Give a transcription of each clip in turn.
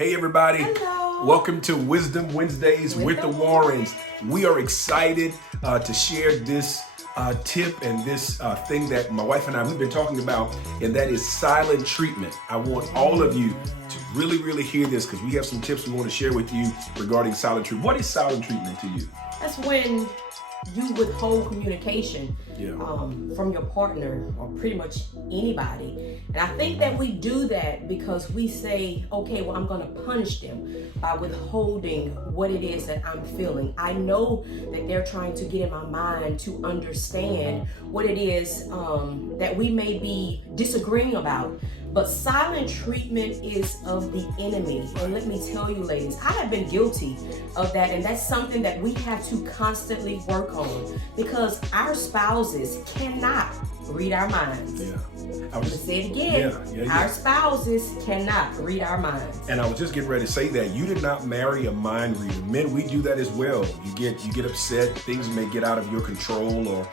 Hey everybody, Hello. welcome to Wisdom Wednesdays with the Warrens. We are excited to share this tip and this thing that my wife and I, we've been talking about, and that is silent treatment. I want all of you to really hear this because we have some tips we want to share with you regarding silent treatment. What is silent treatment to you? That's when you withhold communication from your partner or pretty much anybody. And I think that we do that because we say, okay, well, I'm going to punish them by withholding what it is that I'm feeling. I know that they're trying to get in my mind to understand what it is that we may be disagreeing about. But silent treatment is of the enemy. And let me tell you, ladies, I have been guilty of that. And that's something that we have to constantly work on because our spouses cannot read our minds. I'm going to say it again. Our spouses cannot read our minds. And I was just getting ready to say that you did not marry a mind reader. Men, we do that as well. You get upset. Things may get out of your control, or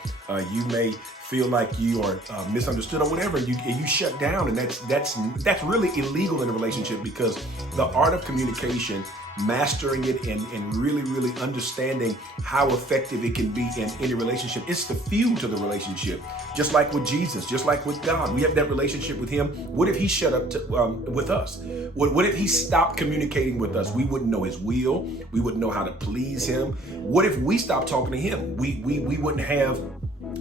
you may feel like you are misunderstood or whatever, and you shut down, and that's really illegal in a relationship because the art of communication, mastering it and really understanding how effective it can be in any relationship, it's the fuel to the relationship. Just like with Jesus, just like with God, we have that relationship with him. What if he shut up with us? What if he stopped communicating with us? We wouldn't know his will. We wouldn't know how to please him. What if we stopped talking to him? We wouldn't have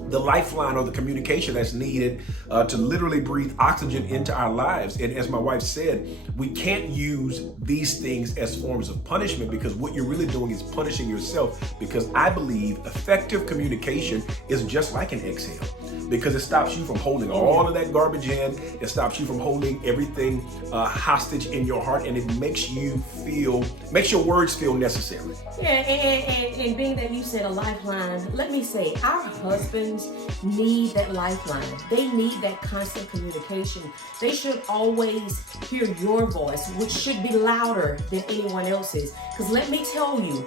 the lifeline or the communication that's needed to literally breathe oxygen into our lives. And as my wife said, we can't use these things as forms of punishment because what you're really doing is punishing yourself, because I believe effective communication is just like an exhale, because it stops you from holding all of that garbage in. It stops you from holding everything hostage in your heart, and it makes your words feel necessary. Yeah, and being that you said a lifeline, let me say our husbands need that lifeline. They need that constant communication. They should always hear your voice, which should be louder than anyone else's. Because let me tell you,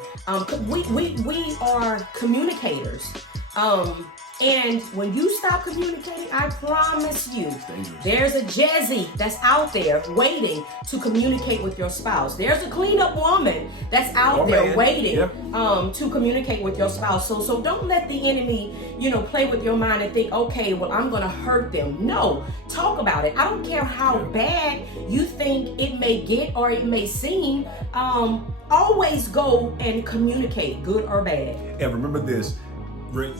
we are communicators. And when you stop communicating, I promise you, there's a Jezzy that's out there waiting to communicate with your spouse. There's a cleanup woman that's out there waiting to communicate with your spouse. So don't let the enemy, play with your mind and think, okay, well, I'm going to hurt them. No, talk about it. I don't care how bad you think it may get or it may seem. Always go and communicate, good or bad. And remember this.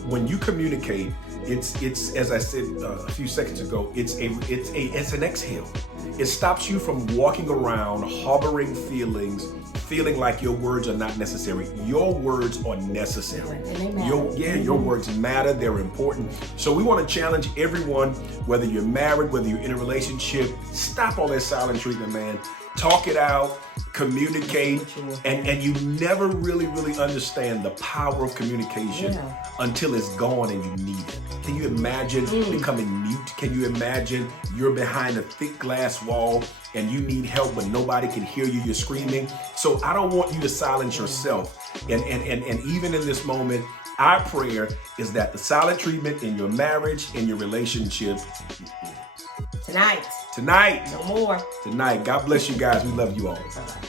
When you communicate, it's as I said a few seconds ago, it's an exhale. It stops you from walking around harboring feeling like your words are not necessary. Your words are necessary. Your words matter. They're important. So we want to challenge everyone, whether you're married, whether you're in a relationship, stop all that silent treatment, man. Talk it out, communicate, and you never really understand the power of communication until it's gone and you need it. Can you imagine becoming mute? Can you imagine you're behind a thick glass wall and you need help but nobody can hear you, you're screaming? So I don't want you to silence yourself. And even in this moment, our prayer is that the silent treatment in your marriage, in your relationship, Tonight. Tonight. No more. Tonight. God bless you guys. We love you all. Bye-bye.